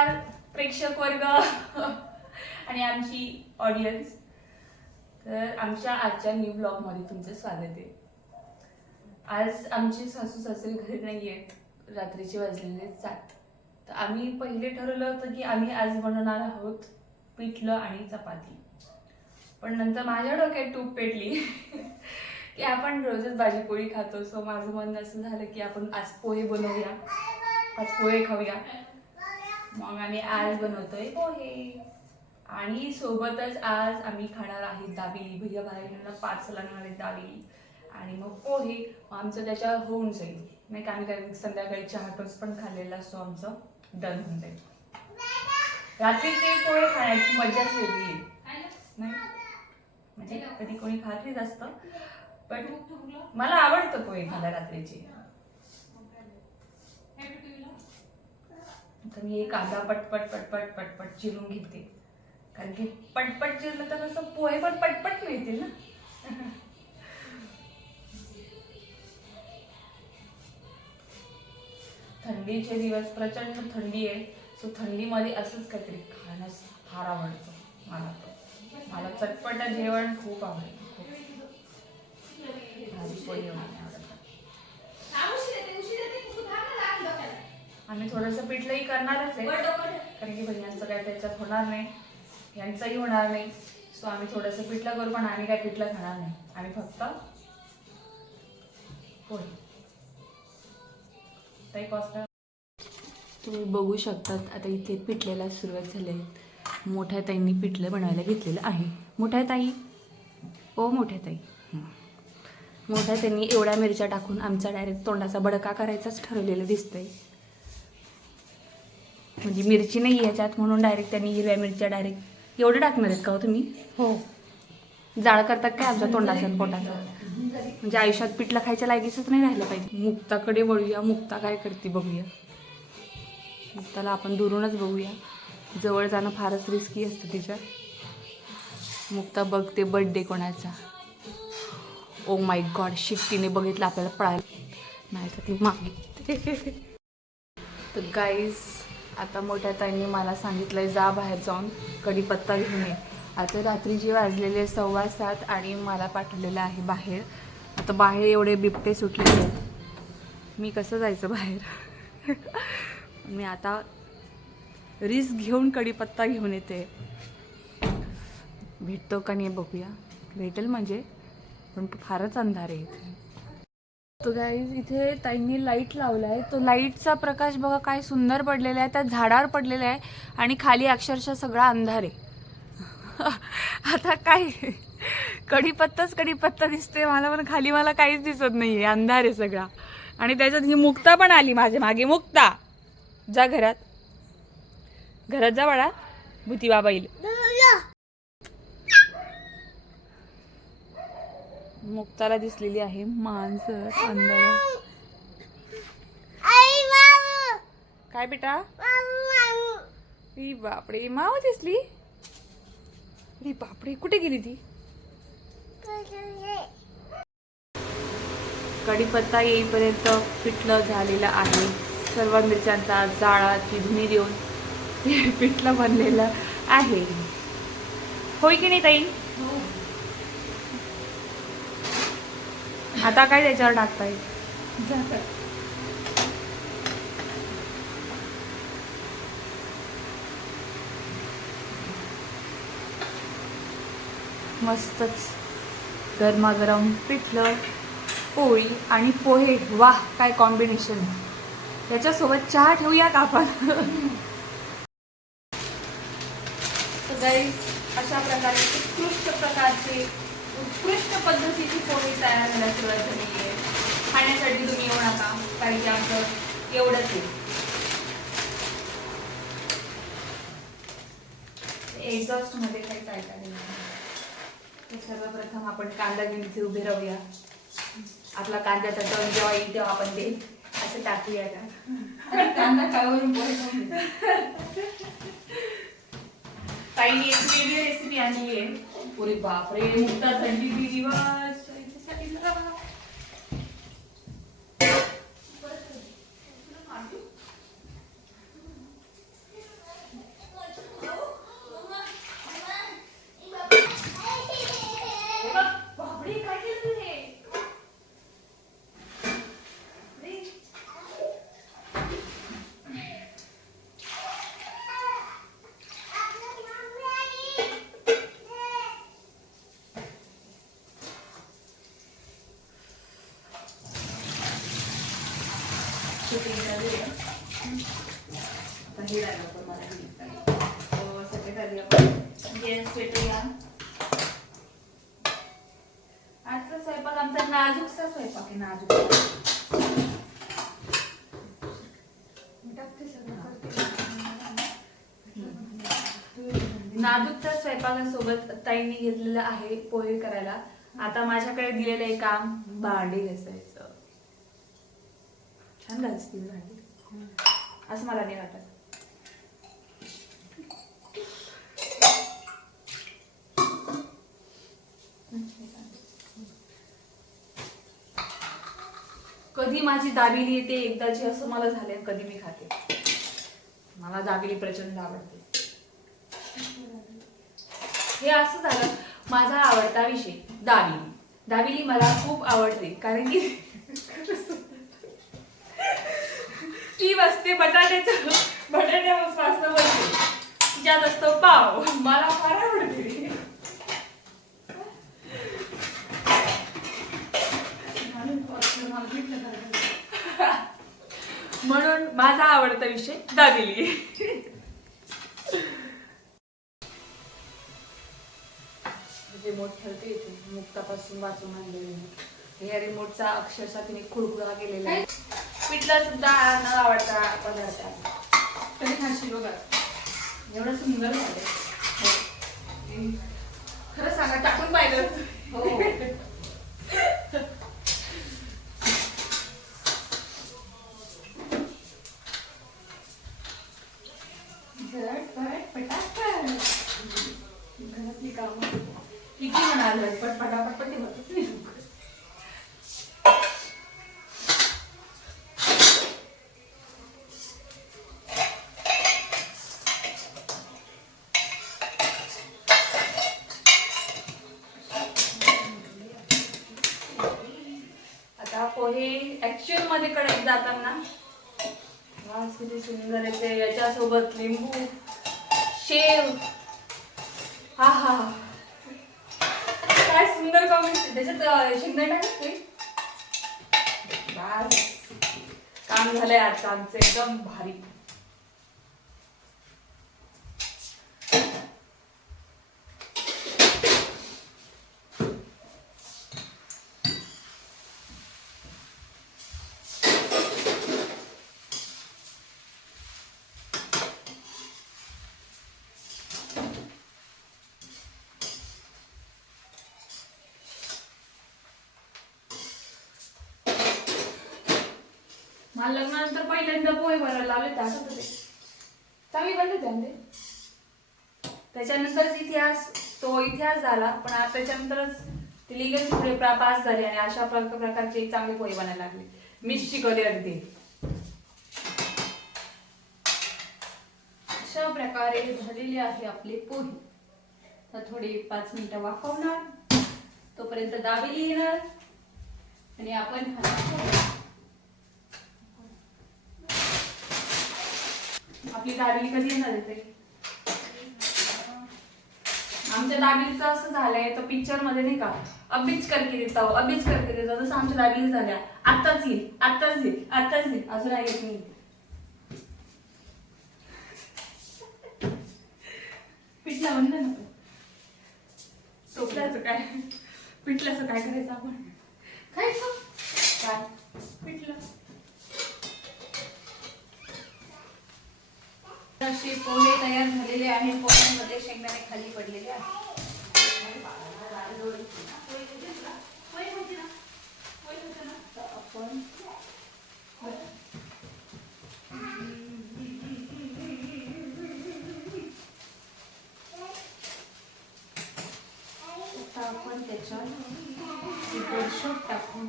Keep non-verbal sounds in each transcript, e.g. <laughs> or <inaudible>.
नमस्कार प्रेक्षक वर्ग <laughs> आणि आमची ऑडियन्स तर आमच्या आजच्या न्यू ब्लॉगमध्ये तुमचं स्वागत आहे. आज आमचे सासू सासरे घरी नाही आहेत रात्रीचे वाजलेले सात. तर आम्ही पहिले ठरवलं होतं की आम्ही आज बनवणार आहोत पिठलं आणि चपाती. पण नंतर माझ्या डोक्यात तूप पेटली <laughs> की आपण रोजच भाजी पोळी खातो. सो माझं म्हणणं असं झालं की आपण आज पोहे बनवूया. आज पोहे खाऊया. मग आम्ही आज बनवतोय पोहे. आणि सोबतच आज आम्ही खाणार आहे दाबिली भैया बाहेर पार्सल आणणार आहे दाबिली आणि मग पोहे. मग आमचं त्याच्या होऊन जाईल. नाही का? आम्ही काय संध्याकाळी चहा टोस्ट पण खाल्लेला असतो आमचं. डन होऊन जाईल. रात्रीचे पोहे खाण्याची मजाच वेगळी आहे. नाही? म्हणजे कधी कोणी खातच असतं. पण मला आवडतं पोहे खायला रात्रीचे. तर मी एक कांदा पटपट पटपट पटपट चिरून घेते. कारण की पटपट चिरलं तर असं पोहे पण पटपट मिळतील ना? थंडीचे दिवस प्रचंड थंडी आहे. सो थंडीमध्ये असंच काहीतरी खाण्यास फार आवडतं मला तर. मला चटपट जेवण खूप आवडतं खूप भाजी पोळी एवढं नाही आवडत आम्ही थोडंसं पिठलंही करणारच आहे. कारण की भैयांचं काय त्याच्यात होणार नाही. यांचंही होणार नाही. सो आम्ही थोडंसं पिठलं करू पण आम्ही काय पिठलं खाणार नाही. आम्ही फक्त पोळी. ताई कॉस्ट तुम्ही बघू शकतात आता इथे पिठलेला सुरुवात झाली आहे. मोठ्या ताईंनी पिठलं बनवायला घेतलेलं आहे. मोठ्या ताई? ओ मोठ्या ताई. मोठ्या त्यांनी एवढ्या मिरच्या टाकून आमचा डायरेक्ट तोंडाचा बडका करायचाच ठरवलेलं दिसतंय. म्हणजे मिरची नाही याच्यात म्हणून डायरेक्ट त्यांनी हिरव्या मिरच्या डायरेक्ट एवढं टाकणार आहेत का हो तुम्ही? हो. जाळ करतात काय आमच्या तोंडाचं पोटाचं म्हणजे आयुष्यात पिठलं खायच्या लायकीचंच नाही राहिलं पाहिजे. मुक्ताकडे वळूया. मुक्ता काय करते बघूया. मुक्ताला आपण दुरूनच बघूया. जवळ जाणं फारच रिस्की असतं तिच्या. मुक्ता बघते बर्थडे कोणाचा. ओ माय गॉड शिफ्टीने बघितलं आपल्याला पळायला. नाही तर ती मागे. तर गाईज आता मोठ्या ताईंनी मला सांगितलं आहे जा बाहेर जाऊन कढीपत्ता घेऊन ये. आता रात्रीचे वाजलेले सव्वा सात आणि मला पाठवलेलं आहे बाहेर. आता बाहेर एवढे बिबटे सुटले. आहेत मी कसं जायचं बाहेर? <laughs> मी आता रिस्क घेऊन कढीपत्ता घेऊन येते. भेटतो का नाही बघूया. भेटेल म्हणजे पण फारच अंधार आहे इथे. तो गाईज इथे ताईंनी लाइट लावला आहे तो लाईटचा प्रकाश बघा काय सुंदर पडलेला आहे. त्या झाडावर पडलेला आहे आणि खाली अक्षरशः सगळा अंधार आहे. <laughs> आता काय? कढीपत्ताच कढीपत्ता दिसते मला पण खाली मला काहीच दिसत नाही आहे अंधार आहे सगळा. आणि त्याच्यात ही मुक्ता पण आली माझ्या मागे. मुक्ता! जा घरात. घरात जा बाळा. भूती बाबा येईल मुक्ताला दिसलेली आहे. मांजर अंधार काय बेटा? ई बापरे माव दिसली? अरे बापरे कुठे गेली ती? कढीपत्ता येईपर्यंत पिठलं झालेलं आहे. सर्व मिरच्यांचा जाळाची धुनी देऊन पिठलं बनलेलं आहे. होय की नाही ताई? आता काय त्याच्यावर टाकता येईल? मस्तच. गरमागरम पिठलं पोळी आणि पोहे. वाह काय कॉम्बिनेशन त्याच्यासोबत चहा ठेवूया का आपण? <laughs> तर अशा प्रकारे उत्कृष्ट प्रकारचे उत्कृष्ट पद्धतीची पोळी तयार करायला सुरुवात झाली आहे खाण्यासाठी तुम्ही येऊ नका कारण की आमचं एवढंच आहे. एक्झॉस्टमध्ये काही नाही. तर सर्वप्रथम आपण कांदा घेऊन इथे उभे राहूया. आपला कांद्याचा टर्न जेव्हा येईल तेव्हा आपण ते असं टाकूया का कांदा एक वेगळी रेसिपी आणली आहे. पुरे बापरे मुक्ता थंडी दिवस शूटिंग चालू आहे हे राहिलं मला तर सगळे खाली आपण आजचा स्वयंपाक आमचा नाजूकचा स्वयंपाक आहे नाजूक नाजूकच्या स्वयंपाकासोबत ताईंनी घेतलेलं आहे पोहे करायला. आता माझ्याकडे दिलेलं आहे काम भांडी घासायचं. छान गाजतील भांडी. असं मला नाही वाटत. कधी माझी दाबिली येते एकदाची असं मला झाले कधी मी खाते. मला दाबिली प्रचंड आवडते. हे असं झालं माझा आवडता विषय दाबिली. दाबिली मला खूप आवडते कारण की <laughs> ती बसते बटाट्याचं बटाट्यापासून बसते ज्यात असतो पाव. मला फार आवडते. म्हणून माझा आवडता विषय दाबिली रिमोट ठेवते इथे मुक्तापासून वाचून आणलेले. या रिमोटचा अक्षरशः तिने खुळखुळा केलेला आहे. पिठलं सुद्धा न आवडता पदार्थ आहे कधी खाशील बघा. एवढं सुंदर झालं. हो. खरं सांगा टाकून पाहिलं हो झटपट पटापट घरातली कामं किती म्हणाल पट पटापट पण ते होतच नाही लवकर. आता पोहे ऍक्च्युअलमध्ये कढईत जाताना. वास किती सुंदर येते याच्यासोबत लिंबू शेव. हा हा हा. काय सुंदर कॉम्बिनेशन त्याच्यात अं, शेंगदाणे बस. काम झालंय आता आमचं एकदम भारी. मला लग्नानंतर पहिल्यांदा पोहे भरायला लावले ते आठवत होते. चांगली बनले ते. त्याच्यानंतरच इतिहास तो इतिहास झाला पण आता त्याच्यानंतरच ती लिगल पुढे पास झाली आणि अशा प्र- प्रकारचे चांगले पोहे बनायला लागले. मीच शिकवले अगदी. अशा प्रकारे झालेले आहे आपले पोहे. तर थोडे पाच मिनिटं वाफवणार. तोपर्यंत दाबेली येणार आणि आपण खाणार. आपली दाबेली कधी येणार आहे ते? आमच्या दाबेलीचं असं झालंय तर पिक्चरमध्ये नाही का अभीच करके देता हो अभीच करके देता तसं आमच्या दाबेली झाल्या आत्ताच येईल आत्ताच येईल आत्ताच येईल. अजून आहे येत नाही पिठला म्हणलं ना टोपल्याचं काय? पिठल्याचं काय करायचं आपण? खायचं काय? पिठलं. असे पोहे तयार झालेले आहे पोह्यांमध्ये शेंगदाणे खाली पडलेले आहे आपण आता आपण त्याच्यात टाकून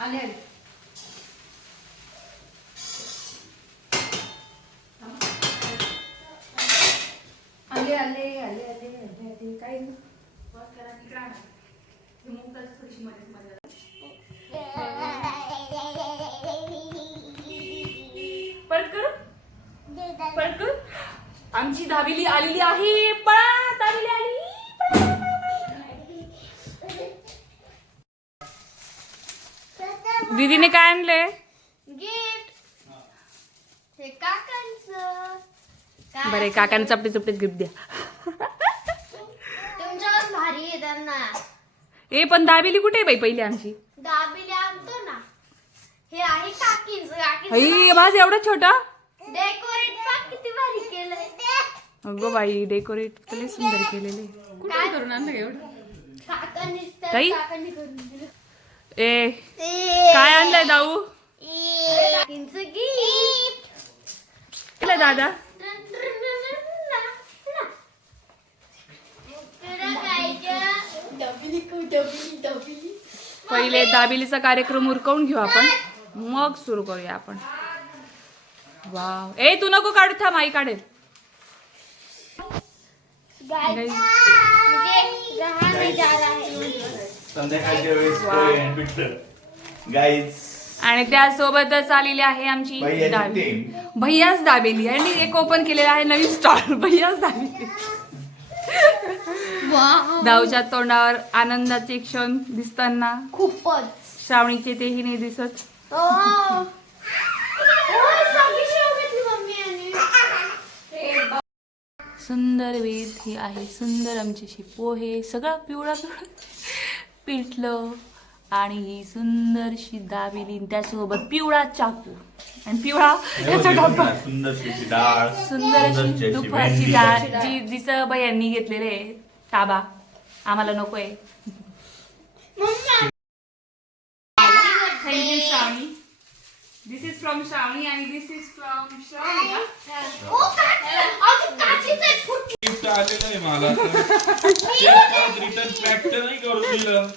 आले. आले आले आले आले आले आले आमची धाबिली आलेली आहे. बरे काकाने चपटे चपटे गिफ्ट द्या. तुमच्यावर भारी आहे त्यांना. ए पण दाबेली कुठे आहे बाई पहिली आमची? दाबेली आणतो ना. हे आहे काकींचं. माझं एवढं छोटा? डेकोरेट पण किती भारी अगो बाई डेकोरेट लय सुंदर केलेले. काय करून आणलं एवढं? ताई? ए काय आणलंय दाऊ? दादा. पहिले दाबेलीचा कार्यक्रम उरकवून घेऊ आपण. मग सुरू करूया आपण. वाव. ए तू नको काढू थांब आई काढेल. आणि त्यासोबतच आलेली आहे आमची. भैयाच दाबेली. आणि एक ओपन केलेला आहे नवीन स्टॉल <laughs> भैयाच दाबेली. दाऊच्या तोंडावर आनंदाचे क्षण दिसताना. खूपच. श्रावणीचे तेही नाही दिसत. सुंदर वेद ही आहे. सुंदर आमच्याशी पोहे. सगळं पिवळा पिवळा. पिठलं. आणि ही सुंदरशी दाबेली त्यासोबत पिवळा चाकू. आणि पिवळा याचा डब्बा. सुंदरशी डाळ. सुंदरशी दुपारची. डाळ जी जिचं बायांनी घेतलेले आहे. ताबा आम्हाला नकोय. Thank you Shravani this is from Shravani आणि दिस इज फ्रॉम श्रावणी ओ, काकी, अगं, काकीचं एक फुट- गिफ्ट आलेलं आहे मला <laughs> रिटर्न पॅक नाही करून दिलं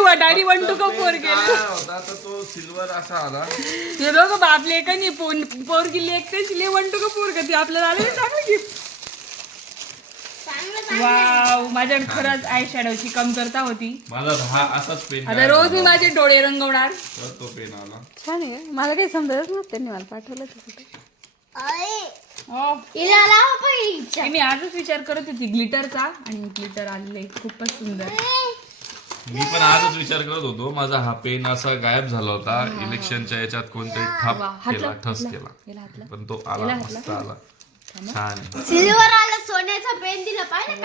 वडाडी वन टू फोर गेले. काय होता तर तो सिल्वर असा आला. हे दोघं का नाही पोर पोर गेली एकटेच ले वन टू फोर कधी आपल्याला आले चांगलं गिफ्ट चांगलं चांगलं. वाव माझ्याकडे खरंच आय शॅडोची कमतरता होती. माझा हा असाच पेन आता रोज मी माझे डोळे रंगवणार. तो पेन आला. छान आहे मला काही समजतच नव्हतं त्यांनी मला पाठवलं आई, हो हिला लावा पहिली इच्छा. मी आजच विचार करत होती ग्लिटरचा आणि ग्लिटर आलेले खूपच सुंदर. मी पण आजच विचार करत होतो माझा हा पेन असा गायब झाला होता इलेक्शनच्या याच्यात कोणतरी हात केला ठस. केला. पण तो आला मस्त. आला छान. सिल्वर आला सोन्याचा पेन दिला पाहिजे का